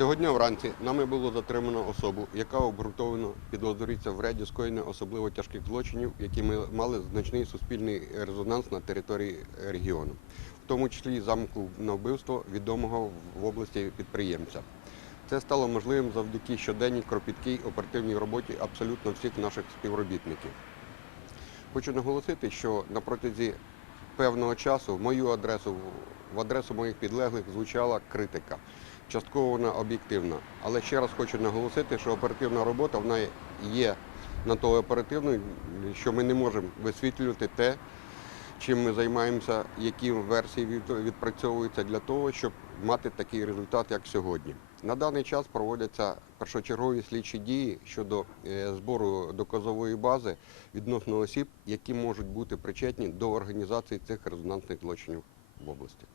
Сьогодні вранці нами було затримано особу, яка обґрунтовано підозрюється в ряді скоєння особливо тяжких злочинів, які ми- мали значний суспільний резонанс на території регіону, в тому числі замку на вбивство відомого в області підприємця. Це стало можливим завдяки щоденній кропіткій оперативній роботі абсолютно всіх наших співробітників. Хочу наголосити, що на протязі певного часу в мою адресу, в адресу моїх підлеглих звучала критика. Частково вона об'єктивна. Але ще раз хочу наголосити, що оперативна робота вона є на то оперативною, що ми не можемо висвітлювати те, чим ми займаємося, які версії відпрацьовуються для того, щоб мати такий результат, як сьогодні. На даний час проводяться першочергові слідчі дії щодо е, збору доказової бази відносно осіб, які можуть бути причетні до організації цих резонансних злочинів в області.